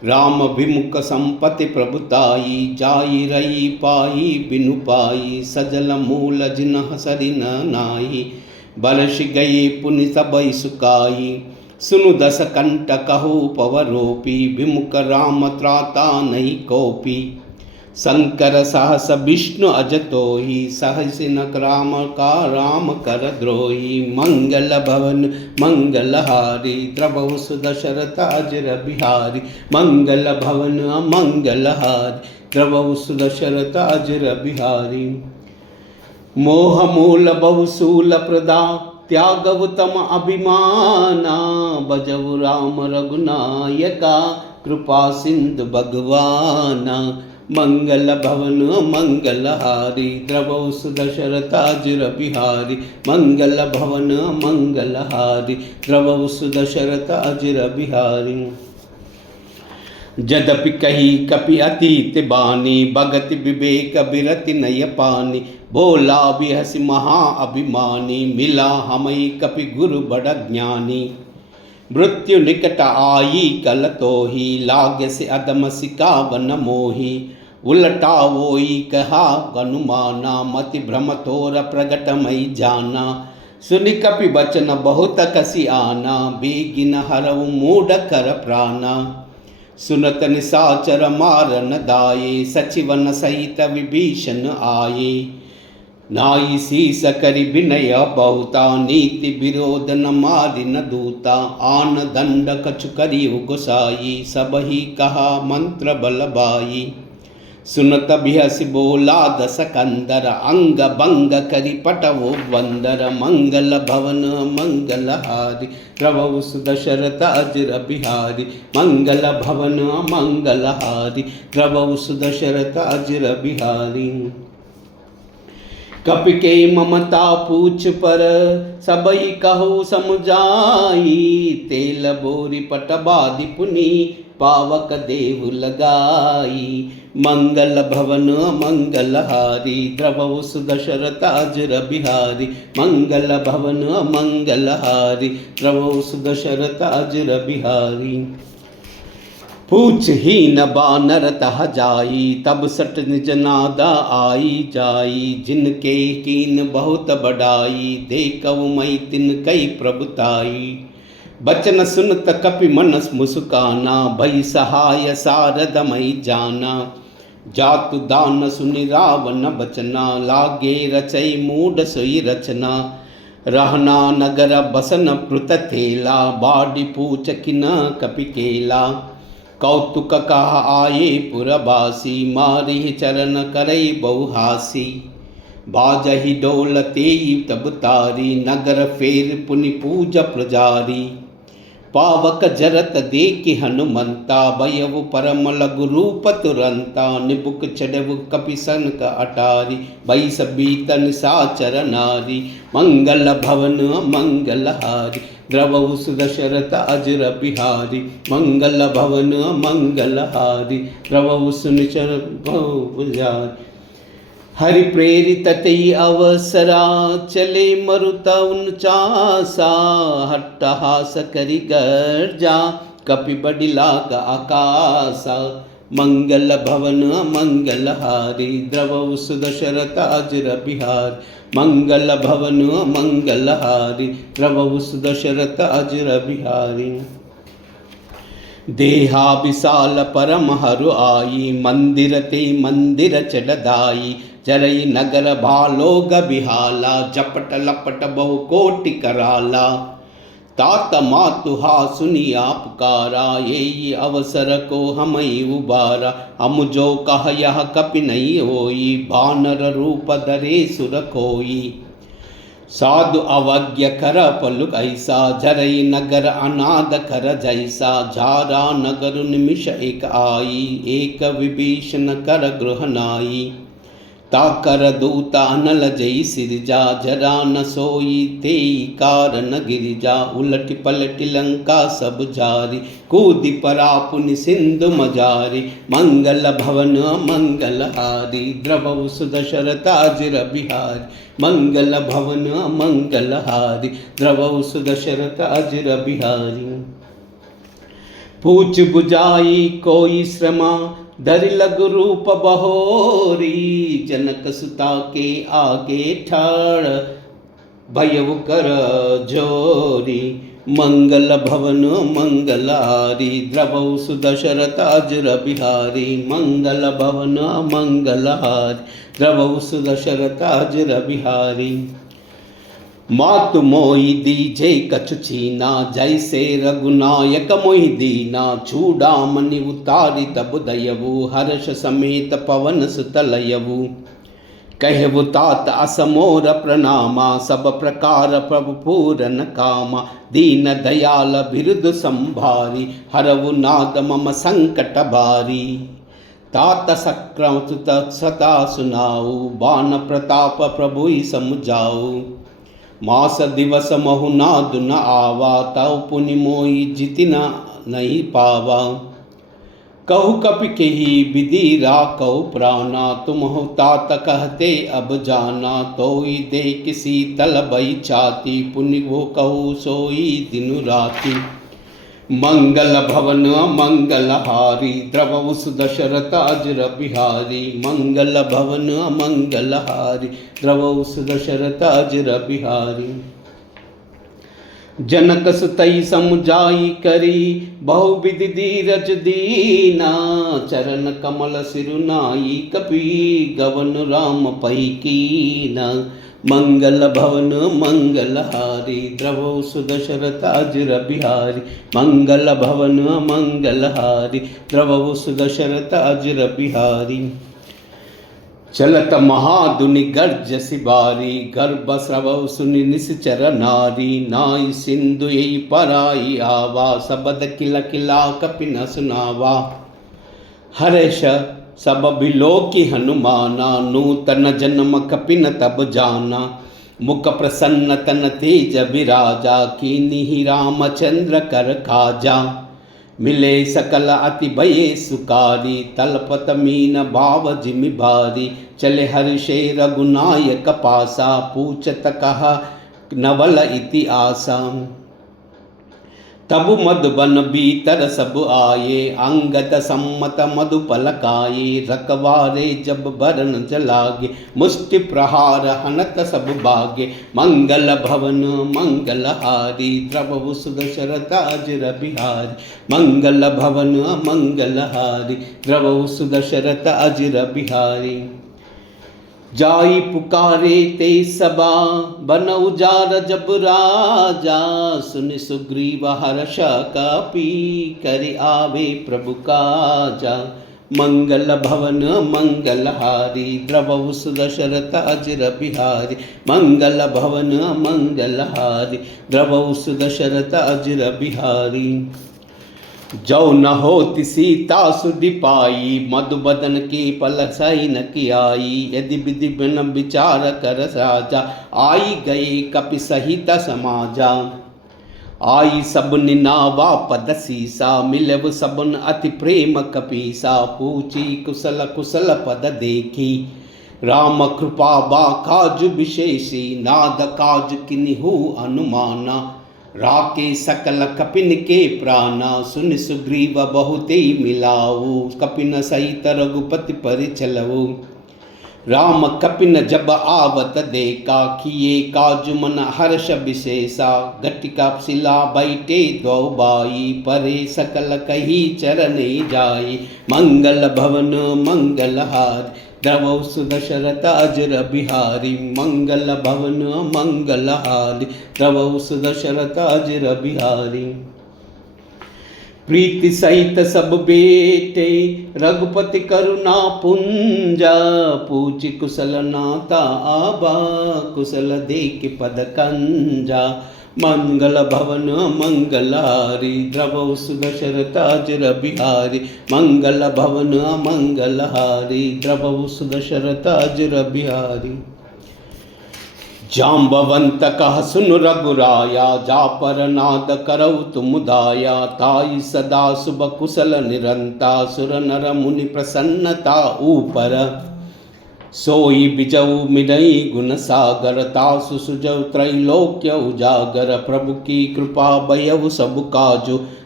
राम विमुख संपत्ति प्रभुताई, जाई रही पाई बिनु पाई, सजल मूल जिनह सरि न नाई, बरस गई पुनि सबई सुकाई। सुनु दस कंठ कहु पवरोपी, विमुख राम त्राता नहीं कोपी। शंकर सहस विष्णु अजतोहि, सहस नक राम का राम कर द्रोही। मंगल भवन मंगलहारी, द्रवहु सुदशरथ अजर बिहारी। मंगल भवन मंगलहारी, द्रवहु सुदशरथ अजर बिहारी। मोह मूल बहुशूल प्रदा, त्यागवतम अभिमाना। बजऊ राम रघुनायका, कृपा सिंधु भगवाना। मंगल भवन मंगलहारी, द्रवहु सुदशरथ अजर बिहारी। मंगल भवन मंगलहारी, द्रवहु सुदशरथ अजर बिहारी। जदपि कही कपि अतीत बानी, भगति विवेक बिरति नय पानी। बोला बिहसि महा अभिमानी, मिला हमई कपि गुरु बड़ ज्ञानी। मृत्यु निकट आई कल तोही, लाग से अदम सिकावन मोही। उलटा वोई कहा अनुमाना, मति भ्रम तोर प्रगट मई जाना। सुनि कपि बचन बहुत कसी आना, बेगिन हरऊ मूढ़ कर प्राणा। सुनत निसाचर मारन दाये, सचिवन सहित विभीषण आये। नाई शीस करि विनय बहुता, नीति विरोध न मारि न दूता। आन दंड कछु करि गोसाई, सबहि कहा मंत्र बल बाई। सुनत बिहसि बोला दस कंदर, अंग भंग करि पटवो बंदर। मंगल भवन मंगलहारी, द्रवहु सुदशरथ अजर बिहारी। मंगल भवन मंगलहारी, द्रवहु सुदशरथ अजर बिहारी। कपि के ममता पूछ पर, सबई कहु समुझाई। तेल बोरी पटबादि पुनि, पावक देहु लगाई। मंगल भवन मंगलहारी, द्रवहु सुदशरथ अजर बिहारी। मंगल भवन मंगलहारी, द्रवहु सुदशरथ अजर बिहारी। पूछ हीन बानर तह जाई, तब सट निज नादा आई जाई। जिनके कीन बहुत बड़ाई, देखऊ मई तिन कई प्रभुताई। बचन सुनत कपि मनस मुस्काना, भई सहाय सारद मई जाना। जातु दान सुनि रावण बचना, लागे रचई मूढ़ सोई रचना। रहना नगर बसन प्रुत थेला, बाडी पूछ किन कपि केला। कौतुक कहा आये पुरबासी, मारि चरण करई बहुहासी। बाजहि डोल तेई तब तारी, नगर फेर पुनि पूज प्रजारी। पावक जरत देखि हनुमंता, भयउ परम लघु रूप तुरंता। निबुक चढ़उ कपि सनक अटारी, भई सबीत निसाचर नारी। मंगल भवन मंगलहारी, द्रवहु सुदशरथ अजर बिहारी। मंगल भवन मंगलहारी, द्रवहु सुनिचर बिहारी। हरि प्रेरित तई अवसरा, चले मरुता उनचासा। हट्टहास करि गर्जा, कपि बडिला का आकाशा। मंगल भवन मंगलहारी, द्रवहु सुदशरथ अजर बिहारी। मंगल भवन मंगलहारी, द्रवहु सुदशरथ अजर बिहारी। देहा विशाल परम हरु आई, मंदिर ते मंदिर चढ़दाई। जरई नगर भालोग बिहाला, जपट लपट बहु कोटि कराला। तात मातुहा सुनिया पुकारा, यही अवसर को हमई उबारा। हम जो कह यह कपि नहीं होई, बानर रूप धरे सुर कोई। साधु अवज्ञ कर पलुक ऐसा, जरई नगर अनाद कर जैसा। झारा नगर निमिष एक आई, एक विभीषण कर गृह नाई। ताकर दूत अनल जई सिरजा, जरा न सोई तेई कारण गिरिजा। उलटि पलटि लंका सब जारी, कूदि परा पुनि सिंधु मजारी। मंगल भवन मंगलहारी, द्रवहु सुदशरथ अजर बिहारी। मंगल भवन मंगलहारी, द्रवहु सुदशरथ अजर बिहारी। पूछ बुझाई कोई श्रमा धरि लघु रूप बहोरी। जनक सुता के आगे ठाड़ भयउ कर जोरी। मंगल भवन मंगलारी द्रवौ सुदशरथ अजर बिहारी। मंगल भवन मंगलहारी द्रवौ सुदशरथ अजर बिहारी। मातु मोहि दीजे कछु छीना जैसे रघुनायक मोहि दीना। चूड़ामणि उतारी तब दयवु हर्ष समेत पवन सुत लयवु। कहवु तात असमोर प्रणामा सब प्रकार प्रभु पूरन कामा। दीन दयाल बिरुद संभारी हरवु नाद मम संकट भारी। तात सक्रमत सता सुनाऊ बान प्रताप प्रभु समझाऊ। मास दिवस महु नादु न आवा तव पुनि मोहि जिति नहीं पावा। कहु कपि केहि विधि राखौ प्राणा। तुम हो तात कहते अब जाना। तोई दे किसी तल बई छाती पुनि वो कहु सोई दिनु राति। मंगल भवन मंगलहारी द्रवौ सुदशरथ अजर बिहारी। मंगल भवन मंगलहारी द्रवौ सुदशरथ अजर बिहारी। जनक सुतई समुझाई करी बहुविधि धीरज दीना। चरण कमल सिरुनाई कपि गवन राम पै कीना। मंगल भवन मंगलहारी द्रवौ सुदशरथ अजर बिहारी। मंगल भवन मंगलहारी द्रवौ सुदशरथ अजर बिहारी। चलत महादुनि गर्ज सिबारी गर्भ स्रवौ सुनि निश्चर नारी। नाई सिंधु यही पराई आवा सबद किला किला कपि न सुनावा। हर्ष सब बिलोकी हनुमाना नूतन जन्म कपि न तब जाना। मुख प्रसन्न तन तेज विराजा कीन्ही रामचंद्र कर काजा। मिले सकल अति भये सुकारी तलपत मीन भाव जिमि भारी। चले हर्षे रघुनायक पासा पूछत कहा नवल इति आसा। तब मधुबन भीतर सब आये अंगद सम्मत मधुपल खाये। रखवारे जब बरन जलागे मुष्टि प्रहार हनत सब भागे। मंगल भवन मंगलहारी द्रवौ सुदशरथ अजर बिहारी। मंगल भवन मंगलहारी द्रवौ सुदशरथ अजर बिहारी। जाई पुकारे ते सबा बन उजार जब राजा। सुनि सुग्रीव हर्ष कपि करि आवे प्रभु काजा। मंगल भवन मंगलहारी द्रवौ सुदशरथ अजर बिहारी। मंगल भवन मंगलहारी द्रवौ सुदशरथ अजर बिहारी। जो न होति सीता सुधि पाई मधुबदन की पल सही न कियाई। यदि विधि बिन विचार कर राजा आई गए कपि सहित समाजा। आई सबन नावा पद सीसा मिलव सबन अति प्रेम कपीसा। पूछी कुशल कुशल पद देखी राम कृपा बा काज विशेषी। नाद काज किन्हु अनुमाना राके सकल कपिन के प्राणा। सुन सुग्रीव बहुते मिलाऊ कपिन सहित रघुपति पर चलऊ। राम कपिन जब आवत देखा किए काजु मन हर्ष विशेषा। घटिका शिला बैठे दो बाई परे सकल कही चरणे जाई। मंगल भवन मंगलहारी द्रवौ सुदशरथ अजर बिहारी। मंगल भवन मंगलहारी द्रवौ सुदशरथ अजर बिहारी। प्रीति सहित सब बेटे रघुपति करुणा पुंजा। पूछ कुशल नाता आबा कुशल देख पद कंजा। मंगल भवन मंगलहारी द्रवौ सुदशरथ अजर बिहारी। मंगल भवन मंगलहारी द्रवौ सुदशरथ अजर बिहारी। जाम्बवंत कह सुन रघुराया जा पर नाद करौ तुम दाया। ताई सदा शुभ कुशल निरंता सुर नर मुनि प्रसन्नता ऊपर। सोई बिजऊ मिरई गुण सागर तासु सुजौ त्रैलोक्य उजागर। प्रभु की कृपा बयउ सब काजु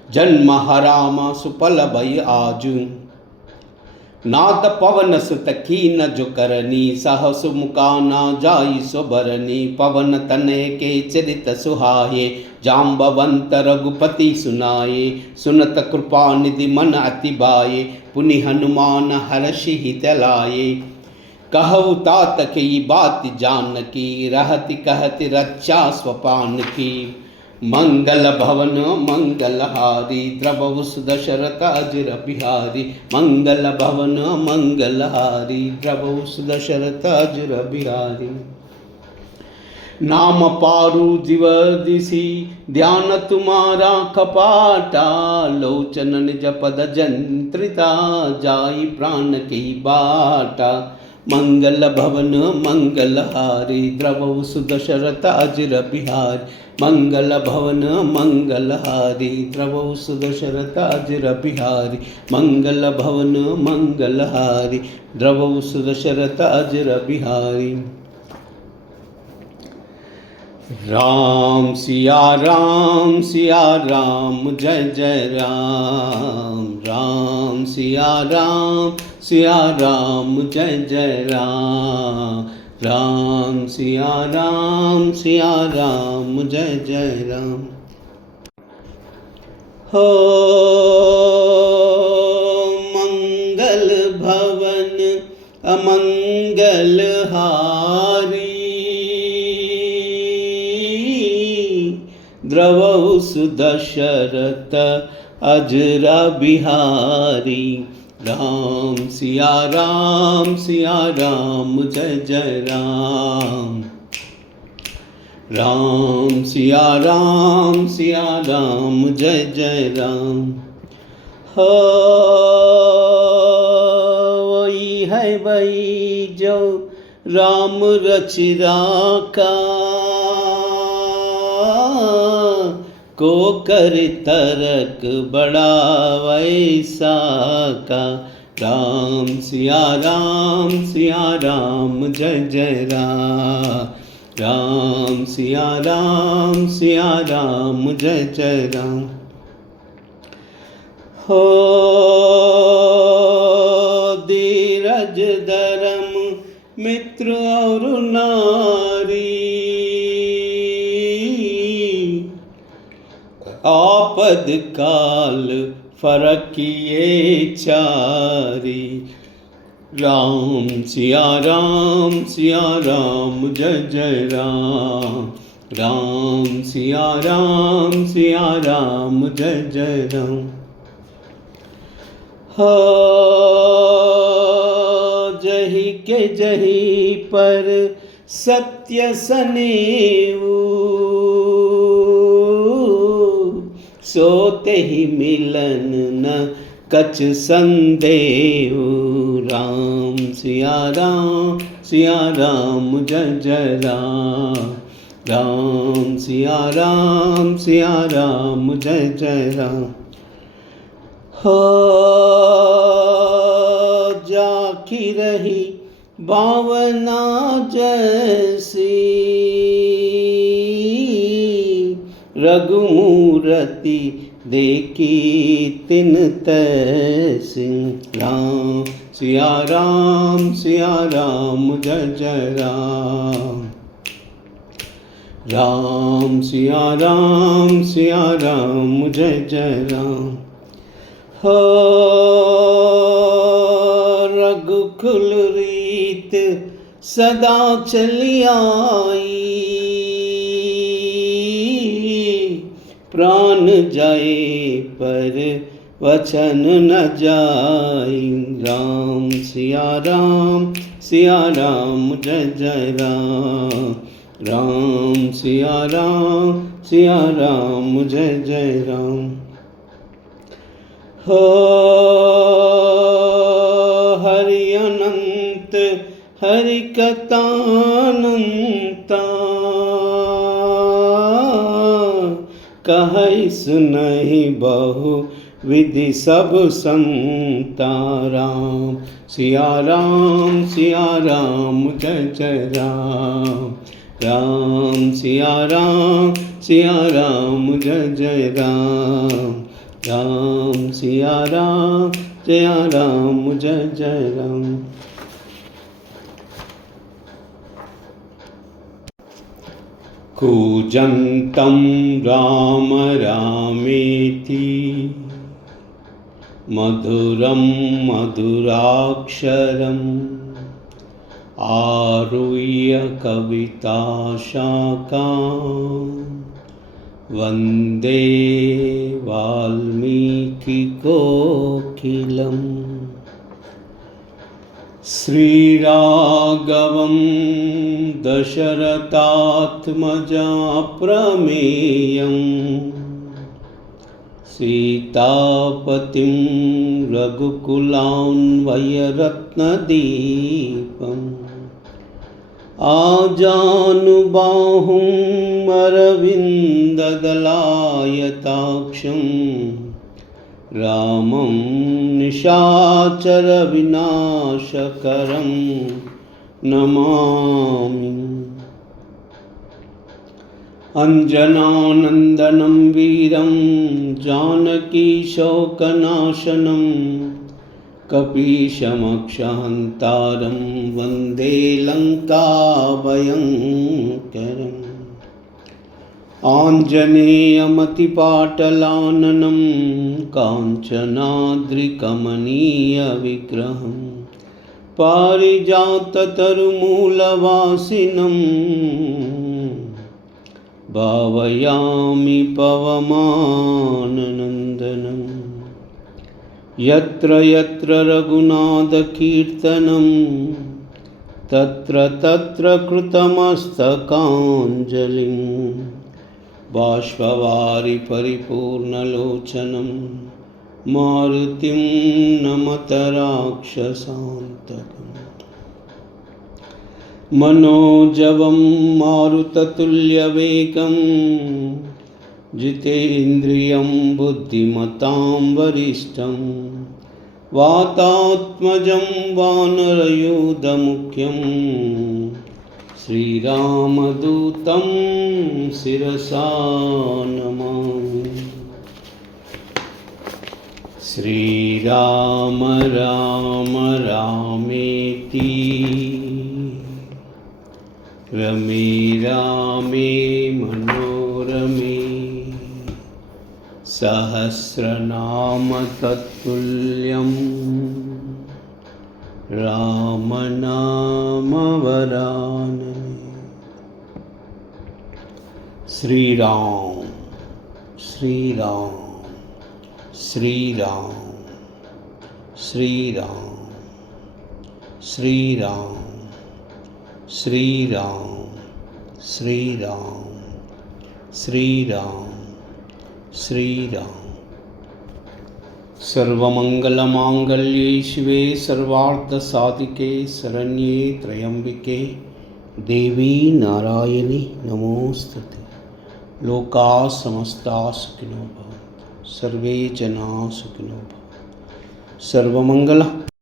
जन्म हराम सुपल भई आजू, नाद पवन सुत कीन जो करनी, सहस मुका ना जाई सो बरनी। पवन तनय के चरित सुहाये, जाम्बवंत रघुपति सुनाये। सुनत कृपा निधि मन अति बाये, पुनि हनुमान हर्षि हित लाये। कहु तात की बात जानकी, रहति कहति रक्षा स्वपान की। मंगल भवन मंगलहारी, द्रवहु सुदशरथ अजर बिहारी। मंगल भवन मंगलहारी, द्रवहु सुदशरथ अजर बिहारी। नाम पारु दिवदिसी, ध्यान तुम्हारा कपाटा। लोचन निज पद जंत्रिता, जाई प्राण की बाटा। मंगल भवन मंगलहारी, द्रवहु सुदशरथ अजर बिहारी। मंगल भवन मंगलहारी, द्रवहु सुदशरथ अजर बिहारी। मंगल भवन मंगलहारी, द्रवहु सुदशरथ अजर बिहारी। राम सिया राम जय जय राम। राम सिया राम जय जय राम। राम सिया राम जय जय राम। हो मंगल भवन अमंगल हारी, द्रवहु सुदशरथ अजर बिहारी। राम सिया राम जय जय राम। राम सिया राम जय जय राम। हो वही है वही जो राम रचिरा का, को कर तरक बड़ा वैसा का। राम सिया राम जय जय राम। राम सिया राम जय जय राम। हो धीरज धर्म मित्र और नारी, आपद काल फरकिए चारी। राम सिया राम जय जय राम। राम सिया राम जय जय राम। हो जही के जही पर सत्य सनेऊ, सोते ही मिलन न कछ संदेहु। राम सिया राम जय जय राम। राम सिया राम जय जय राम। हो जाकी रही भावना जैसी, रघुमूर्ति देखी तिन तैसी। राम सिया राम जय जय राम। राम सिया राम जय जय राम। हो रघुकुल रीत सदा चली आई, प्राण जाए पर वचन न जाई। राम सिया राम जय जय राम। राम सिया राम जय जय राम। हो हरि अनंत हरि कथानंता, कहै सुनहि बहु विधि सब संता। राम सिया राम जय जय राम। राम सिया राम जय जय राम। राम सिया राम जय राम जय जय राम। कूजन्तं राम रामेति मधुरं मधुराक्षरम् आरुह्य कविताशाखां वन्दे वाल्मीकिकोकिलं। श्रीराघवं दशरथात्मजा प्रमेयं सीतापतिं रघुकुलान्वयरत्नदीपम् आजानुबाहुं अरविन्ददलायताक्षं रामं निशाचरविनाशकरं नमामि। अञ्जनानन्दनं वीरं जानकीशोकनाशनं कपीशमक्षहन्तारं वन्दे लङ्काभयङ्करम्। आञ्जनेयमतिपाटलाननं काञ्चनाद्रिकमनीयविग्रहं पारिजाततरुमूलवासिनं भावयामि पवमाननन्दनं। यत्र यत्र रघुनाथकीर्तनं तत्र तत्र कृतमस्तकाञ्जलिं बाष्पवारि परिपूर्णलोचनं मारुतिं नमत राक्षसान्तकम्। मनोजवं मारुततुल्यवेगं जितेन्द्रियं बुद्धिमतां वरिष्ठं वातात्मजं वानरयूथमुख्यं श्रीरामदूतं शिरसा नमामि। श्रीराम राम रामेति रमे रामे मनोरमे सहस्रनाम तत्तुल्यं रामनाम वरानने। श्रीराम श्रीराम श्रीराम श्रीराम श्रीराम श्रीराम श्रीराम श्रीराम श्रीराम। सर्वमंगलमांगल्ये शिवे सर्वार्थसाधिके शरण्ये त्र्यंबके देवी नारायणी नमोस्तुते। लोकाः समस्ताः सुखिनो भवन्तु, सर्वे जनाः सुखिनो भवन्तु। सर्वमंगल